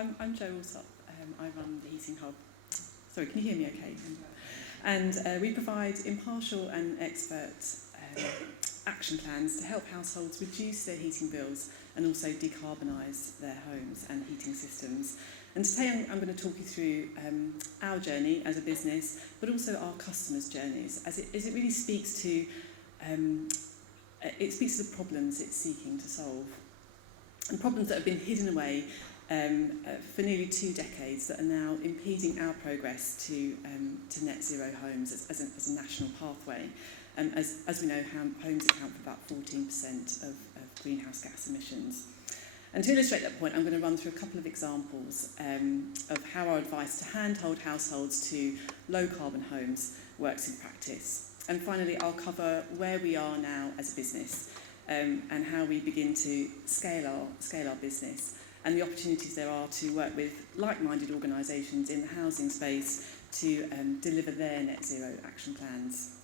I'm Jo Alsop. I run the Heating Hub. Sorry, can you hear me okay? And we provide impartial and expert action plans to help households reduce their heating bills and also decarbonise their homes and heating systems. And today I'm going to talk you through our journey as a business, but also our customers' journeys, as it really speaks to the problems it's seeking to solve. And problems that have been hidden away for nearly 2 decades that are now impeding our progress to net zero homes as a national pathway. As we know, homes account for about 14% of greenhouse gas emissions. And to illustrate that point, I'm going to run through a couple of examples of how our advice to handhold households to low-carbon homes works in practice. And finally, I'll cover where we are now as a business and how we begin to scale our business and the opportunities there are to work with like-minded organisations in the housing space to deliver their net zero action plans.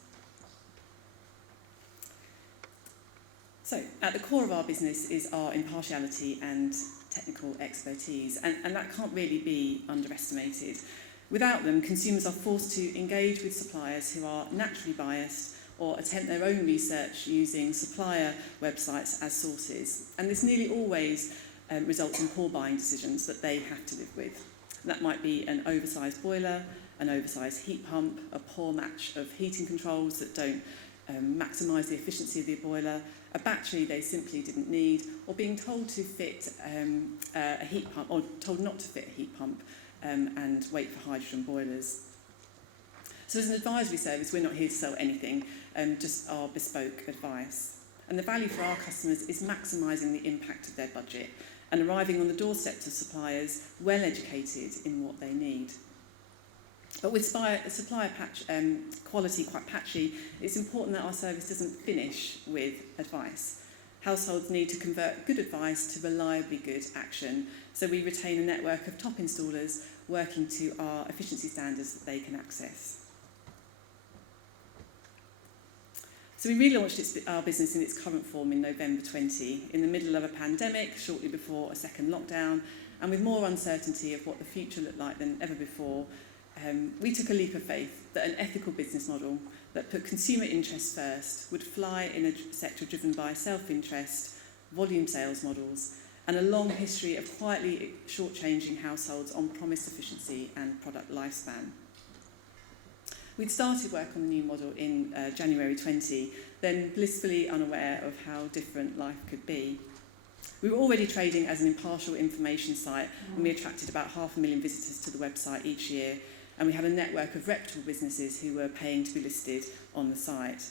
So, at the core of our business is our impartiality and technical expertise, and that can't really be underestimated. Without them, consumers are forced to engage with suppliers who are naturally biased or attempt their own research using supplier websites as sources. And this nearly always results in poor buying decisions that they have to live with. And that might be an oversized boiler, an oversized heat pump, a poor match of heating controls that don't maximise the efficiency of the boiler, a battery they simply didn't need, or being told to fit a heat pump, or told not to fit a heat pump and wait for hydrogen boilers. So as an advisory service, we're not here to sell anything, just our bespoke advice. And the value for our customers is maximising the impact of their budget and arriving on the doorstep of suppliers well educated in what they need. But with supplier quality quite patchy, it's important that our service doesn't finish with advice. Households need to convert good advice to reliably good action, so we retain a network of top installers working to our efficiency standards that they can access. So we relaunched our business in its current form in November 20, in the middle of a pandemic, shortly before a second lockdown, and with more uncertainty of what the future looked like than ever before. We took a leap of faith that an ethical business model that put consumer interest first would fly in a sector driven by self-interest, volume sales models, and a long history of quietly shortchanging households on promised efficiency and product lifespan. We'd started work on the new model in January 20, then blissfully unaware of how different life could be. We were already trading as an impartial information site, and we attracted about 500,000 visitors to the website each year, and we had a network of reputable businesses who were paying to be listed on the site.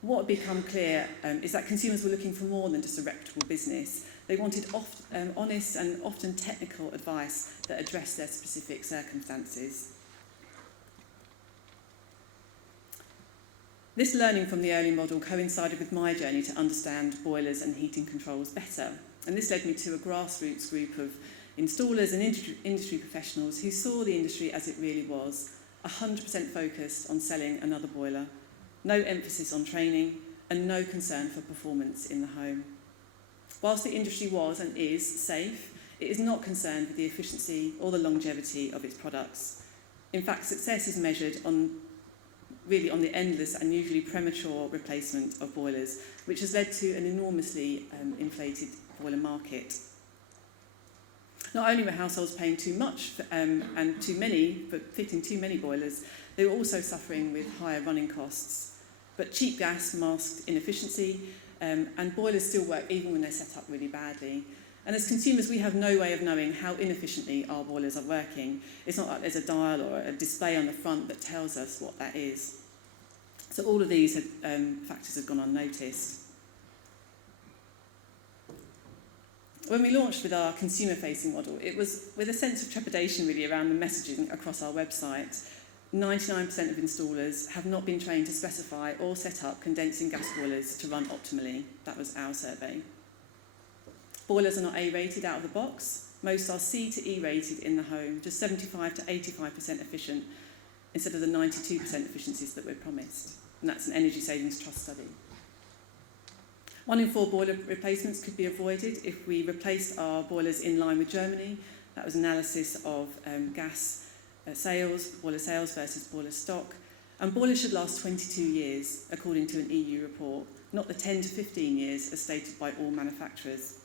What had become clear is that consumers were looking for more than just a reputable business. They wanted honest and often technical advice that addressed their specific circumstances. This learning from the early model coincided with my journey to understand boilers and heating controls better. And this led me to a grassroots group of installers and industry professionals who saw the industry as it really was, 100% focused on selling another boiler, no emphasis on training, and no concern for performance in the home. Whilst the industry was and is safe, it is not concerned with the efficiency or the longevity of its products. In fact, success is measured on the endless and usually premature replacement of boilers, which has led to an enormously inflated boiler market. Not only were households paying too much and too many for fitting too many boilers, they were also suffering with higher running costs. But cheap gas masked inefficiency, and boilers still work even when they're set up really badly. And as consumers, we have no way of knowing how inefficiently our boilers are working. It's not like there's a dial or a display on the front that tells us what that is. So all of these factors have gone unnoticed. When we launched with our consumer-facing model, it was with a sense of trepidation really around the messaging across our website. 99% of installers have not been trained to specify or set up condensing gas boilers to run optimally. That was our survey. Boilers are not A-rated out of the box. Most are C to E rated in the home, just 75 to 85% efficient, instead of the 92% efficiencies that we're promised. And that's an Energy Savings Trust study. 1 in 4 boiler replacements could be avoided if we replaced our boilers in line with Germany, That was analysis of gas sales, boiler sales versus boiler stock. And boilers should last 22 years, according to an EU report, not the 10 to 15 years as stated by all manufacturers.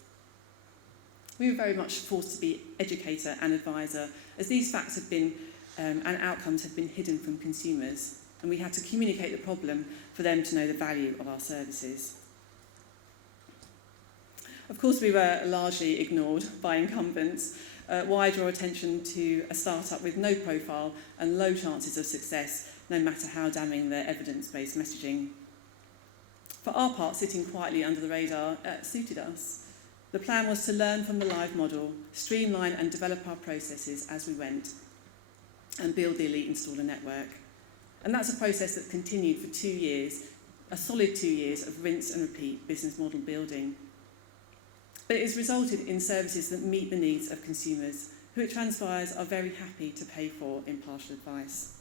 We were very much forced to be educator and advisor, as these facts had been and outcomes had been hidden from consumers, and we had to communicate the problem for them to know the value of our services. Of course, we were largely ignored by incumbents. Why draw attention to a startup with no profile and low chances of success, no matter how damning their evidence-based messaging? For our part, sitting quietly under the radar suited us. The plan was to learn from the live model, streamline and develop our processes as we went, and build the elite installer network. And that's a process that continued for 2 years, a solid 2 years of rinse and repeat business model building. But it has resulted in services that meet the needs of consumers, who it transpires are very happy to pay for impartial advice.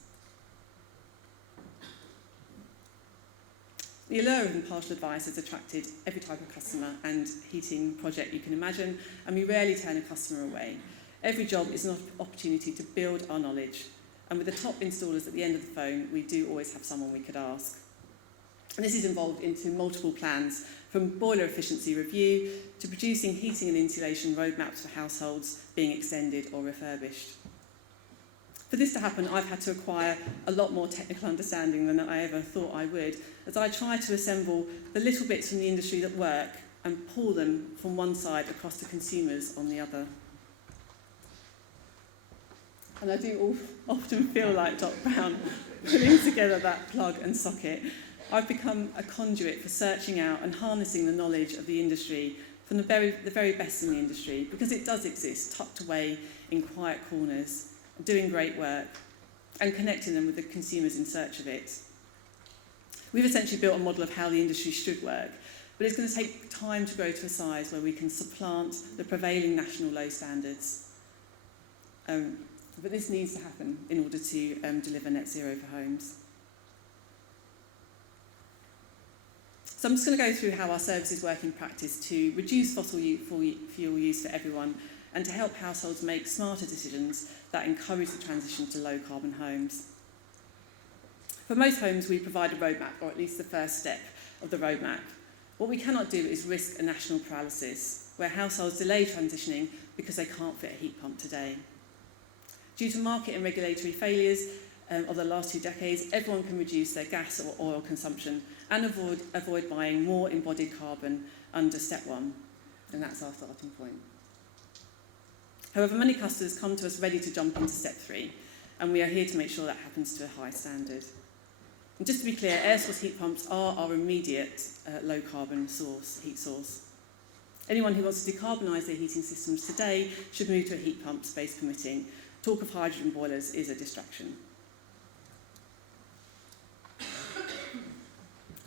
The allure of impartial advice has attracted every type of customer and heating project you can imagine, and we rarely turn a customer away. Every job is an opportunity to build our knowledge, and with the top installers at the end of the phone, we do always have someone we could ask. And this is involved into multiple plans, from boiler efficiency review to producing heating and insulation roadmaps for households being extended or refurbished. For this to happen, I've had to acquire a lot more technical understanding than I ever thought I would, as I try to assemble the little bits from the industry that work and pull them from one side across to consumers on the other. And I do often feel like Doc Brown pulling together that plug and socket. I've become a conduit for searching out and harnessing the knowledge of the industry from the very best in the industry, because it does exist tucked away in quiet corners, doing great work, and connecting them with the consumers in search of it. We've essentially built a model of how the industry should work, but it's going to take time to grow to a size where we can supplant the prevailing national low standards. But this needs to happen in order to deliver net zero for homes. So I'm just going to go through how our services work in practice to reduce fossil fuel use for everyone and to help households make smarter decisions that encourage the transition to low carbon homes. For most homes, we provide a roadmap, or at least the first step of the roadmap. What we cannot do is risk a national paralysis, where households delay transitioning because they can't fit a heat pump today. Due to market and regulatory failures of the last 2 decades, everyone can reduce their gas or oil consumption and avoid buying more embodied carbon under step 1, and that's our starting point. However, many customers come to us ready to jump into step 3, and we are here to make sure that happens to a high standard. And just to be clear, air source heat pumps are our immediate low carbon heat source. Anyone who wants to decarbonise their heating systems today should move to a heat pump, space permitting. Talk of hydrogen boilers is a distraction.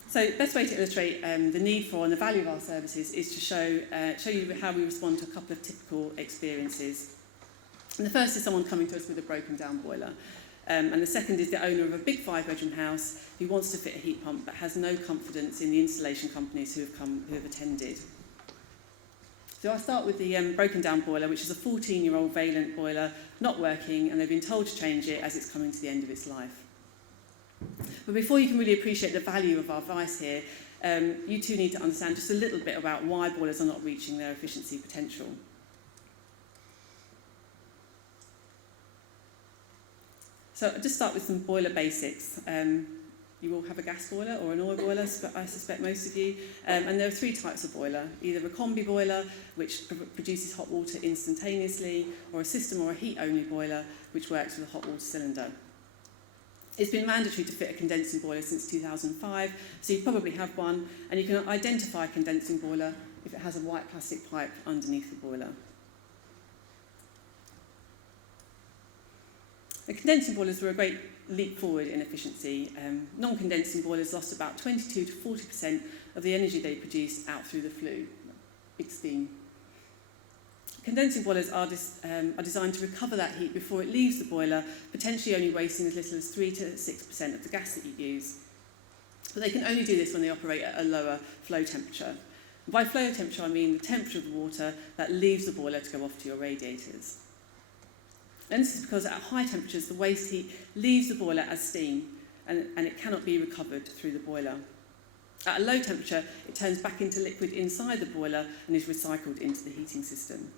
So the best way to illustrate the need for and the value of our services is to show you how we respond to a couple of typical experiences. And the first is someone coming to us with a broken down boiler. And the second is the owner of a big 5-bedroom house who wants to fit a heat pump but has no confidence in the installation companies who have attended. So I'll start with the broken down boiler, which is a 14-year-old Valent boiler, not working, and they've been told to change it as it's coming to the end of its life. But before you can really appreciate the value of our advice here, you too need to understand just a little bit about why boilers are not reaching their efficiency potential. So I'll just start with some boiler basics. You all have a gas boiler or an oil boiler, I suspect most of you. And there are 3 types of boiler, either a combi boiler, which produces hot water instantaneously, or a system or a heat-only boiler, which works with a hot water cylinder. It's been mandatory to fit a condensing boiler since 2005, so you probably have one, and you can identify a condensing boiler if it has a white plastic pipe underneath the boiler. The condensing boilers were a great leap forward in efficiency. Non-condensing boilers lost about 22 to 40% of the energy they produced out through the flue. Big steam. Condensing boilers are designed to recover that heat before it leaves the boiler, potentially only wasting as little as 3 to 6% of the gas that you use. But they can only do this when they operate at a lower flow temperature. And by flow temperature, I mean the temperature of the water that leaves the boiler to go off to your radiators. And this is because at high temperatures, the waste heat leaves the boiler as steam, and it cannot be recovered through the boiler. At a low temperature, it turns back into liquid inside the boiler and is recycled into the heating system.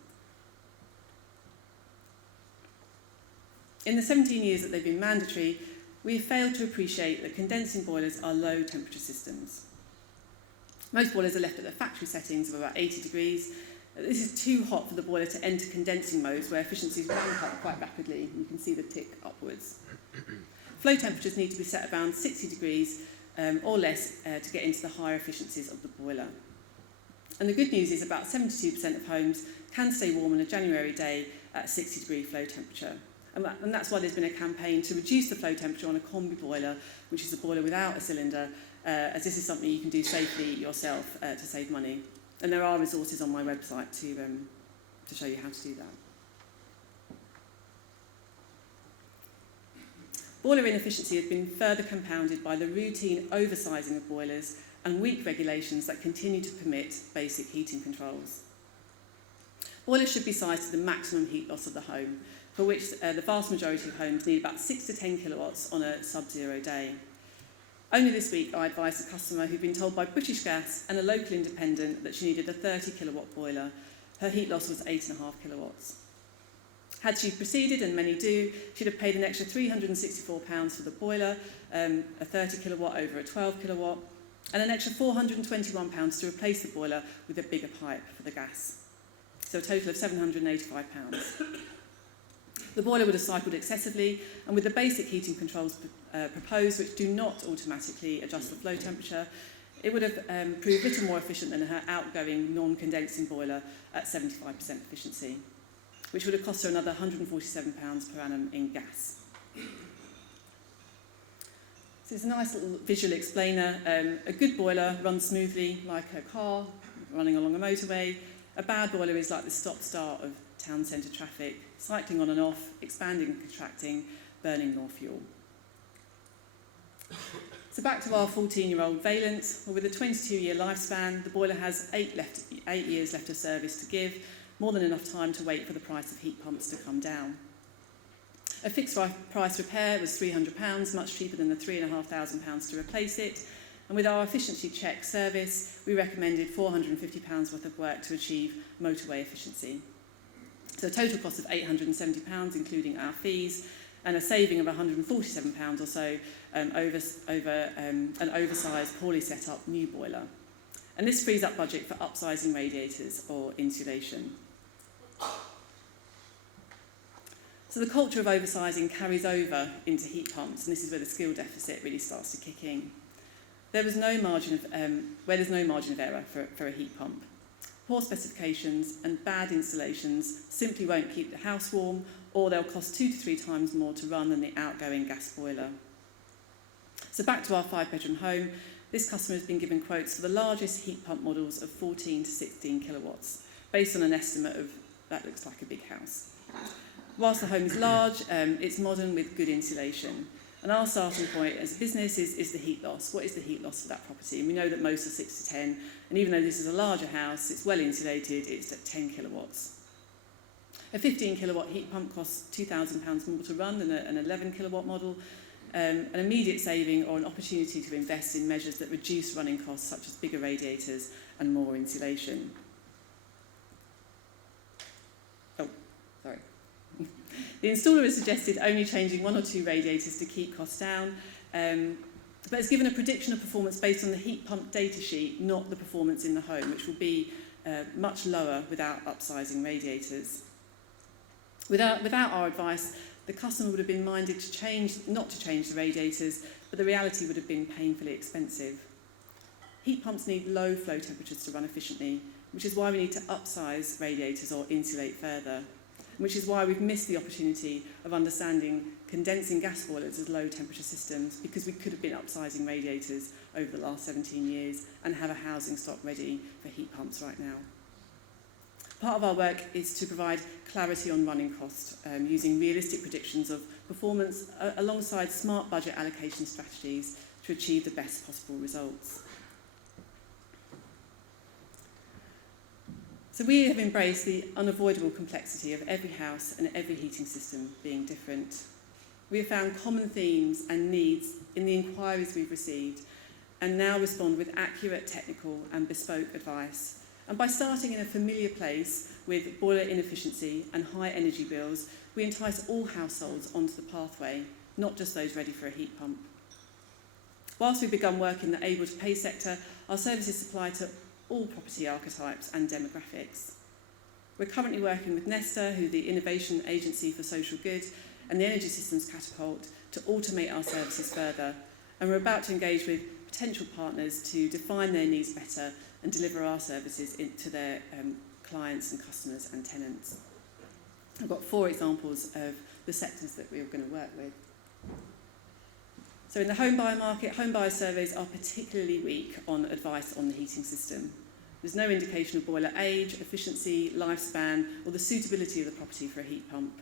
In the 17 years that they've been mandatory, we have failed to appreciate that condensing boilers are low temperature systems. Most boilers are left at their factory settings of about 80 degrees. This is too hot for the boiler to enter condensing modes where efficiencies ramp up quite rapidly. You can see the tick upwards. Flow temperatures need to be set around 60 degrees or less to get into the higher efficiencies of the boiler. And the good news is about 72% of homes can stay warm on a January day at 60 degree flow temperature. And that's why there's been a campaign to reduce the flow temperature on a combi boiler, which is a boiler without a cylinder, as this is something you can do safely yourself to save money. And there are resources on my website to show you how to do that. Boiler inefficiency has been further compounded by the routine oversizing of boilers and weak regulations that continue to permit basic heating controls. Boilers should be sized to the maximum heat loss of the home, for which the vast majority of homes need about 6 to 10 kilowatts on a sub-zero day. Only this week I advised a customer who'd been told by British Gas and a local independent that she needed a 30 kilowatt boiler. Her heat loss was 8.5 kilowatts. Had she proceeded, and many do, she'd have paid an extra £364 for the boiler, a 30 kilowatt over a 12 kilowatt, and an extra £421 to replace the boiler with a bigger pipe for the gas. So a total of £785. The boiler would have cycled excessively, and with the basic heating controls proposed, which do not automatically adjust the flow temperature, it would have proved little more efficient than her outgoing non-condensing boiler at 75% efficiency, which would have cost her another £147 per annum in gas. So it's a nice little visual explainer. A good boiler runs smoothly like a car running along a motorway. A bad boiler is like the stop-start of town centre traffic, cycling on and off, expanding and contracting, burning more fuel. So back to our 14-year-old Valent. Well, with a 22-year lifespan, the boiler has 8 years left of service to give, more than enough time to wait for the price of heat pumps to come down. A fixed price repair was £300, much cheaper than the £3,500 to replace it. And with our efficiency check service, we recommended £450 worth of work to achieve motorway efficiency. So a total cost of £870, including our fees, and a saving of £147 or so over an oversized, poorly set up new boiler. And this frees up budget for upsizing radiators or insulation. So the culture of oversizing carries over into heat pumps, and this is where the skill deficit really starts to kick in. Where there's no margin of error for a heat pump. Poor specifications and bad installations simply won't keep the house warm, or they'll cost 2 to 3 times more to run than the outgoing gas boiler. So back to our 5-bedroom home, this customer has been given quotes for the largest heat pump models of 14 to 16 kilowatts, based on an estimate of that looks like a big house. Whilst the home is large, it's modern with good insulation. And our starting point as a business is the heat loss. What is the heat loss for that property? And we know that most are 6 to 10, and even though this is a larger house, it's well insulated, it's at 10 kilowatts. A 15 kilowatt heat pump costs £2,000 more to run than an 11 kilowatt model. An immediate saving or an opportunity to invest in measures that reduce running costs, such as bigger radiators and more insulation. Oh, sorry. The installer has suggested only changing 1 or 2 radiators to keep costs down, but has given a prediction of performance based on the heat pump data sheet, not the performance in the home, which will be much lower without upsizing radiators. Without our advice, the customer would have been minded not to change the radiators, but the reality would have been painfully expensive. Heat pumps need low flow temperatures to run efficiently, which is why we need to upsize radiators or insulate further, which is why we've missed the opportunity of understanding condensing gas boilers as low temperature systems, because we could have been upsizing radiators over the last 17 years and have a housing stock ready for heat pumps right now. Part of our work is to provide clarity on running cost, using realistic predictions of performance alongside smart budget allocation strategies to achieve the best possible results. So we have embraced the unavoidable complexity of every house and every heating system being different. We have found common themes and needs in the inquiries we've received and now respond with accurate technical and bespoke advice. And by starting in a familiar place with boiler inefficiency and high energy bills, we entice all households onto the pathway, not just those ready for a heat pump. Whilst we've begun work in the able-to-pay sector, our services supply to all property archetypes and demographics. We're currently working with Nesta, who are the Innovation Agency for Social Good, and the Energy Systems Catapult to automate our services further. And we're about to engage with potential partners to define their needs better and deliver our services to their clients and customers and tenants. I've got 4 examples of the sectors that we're going to work with. So in the home buyer market, home buyer surveys are particularly weak on advice on the heating system. There's no indication of boiler age, efficiency, lifespan, or the suitability of the property for a heat pump.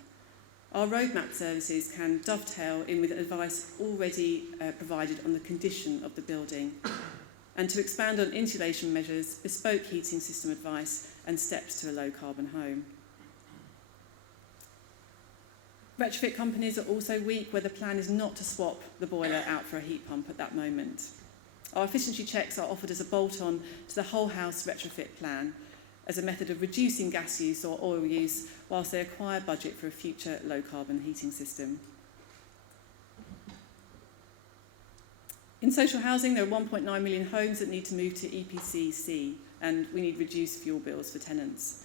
Our roadmap services can dovetail in with advice already provided on the condition of the building, and to expand on insulation measures, bespoke heating system advice, and steps to a low-carbon home. Retrofit companies are also weak where the plan is not to swap the boiler out for a heat pump at that moment. Our efficiency checks are offered as a bolt-on to the whole house retrofit plan as a method of reducing gas use or oil use whilst they acquire budget for a future low-carbon heating system. In social housing, there are 1.9 million homes that need to move to EPC-C, and we need reduced fuel bills for tenants.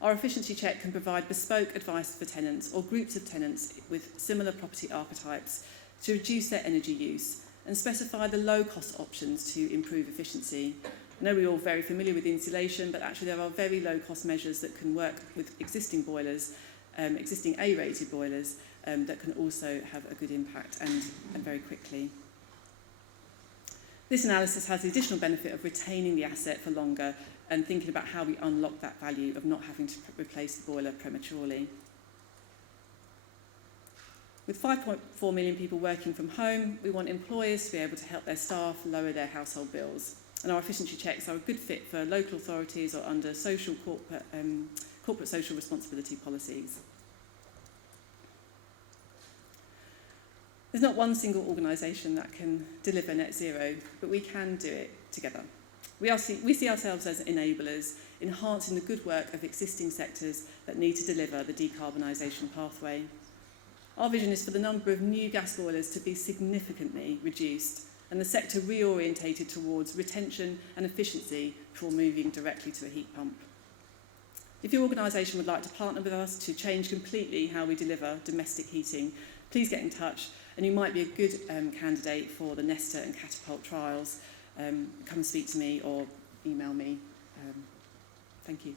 Our efficiency check can provide bespoke advice for tenants or groups of tenants with similar property archetypes to reduce their energy use and specify the low-cost options to improve efficiency. I know we're all very familiar with insulation, but actually there are very low-cost measures that can work with existing boilers, existing A-rated boilers, that can also have a good impact and very quickly. This analysis has the additional benefit of retaining the asset for longer and thinking about how we unlock that value of not having to replace the boiler prematurely. With 5.4 million people working from home, we want employers to be able to help their staff lower their household bills. And our efficiency checks are a good fit for local authorities or under corporate social responsibility policies. There's not one single organisation that can deliver net zero, but we can do it together. We see ourselves as enablers, enhancing the good work of existing sectors that need to deliver the decarbonisation pathway. Our vision is for the number of new gas boilers to be significantly reduced and the sector reorientated towards retention and efficiency before moving directly to a heat pump. If your organisation would like to partner with us to change completely how we deliver domestic heating, please get in touch, and you might be a good candidate for the Nesta and Catapult trials. Come speak to me or email me. Thank you.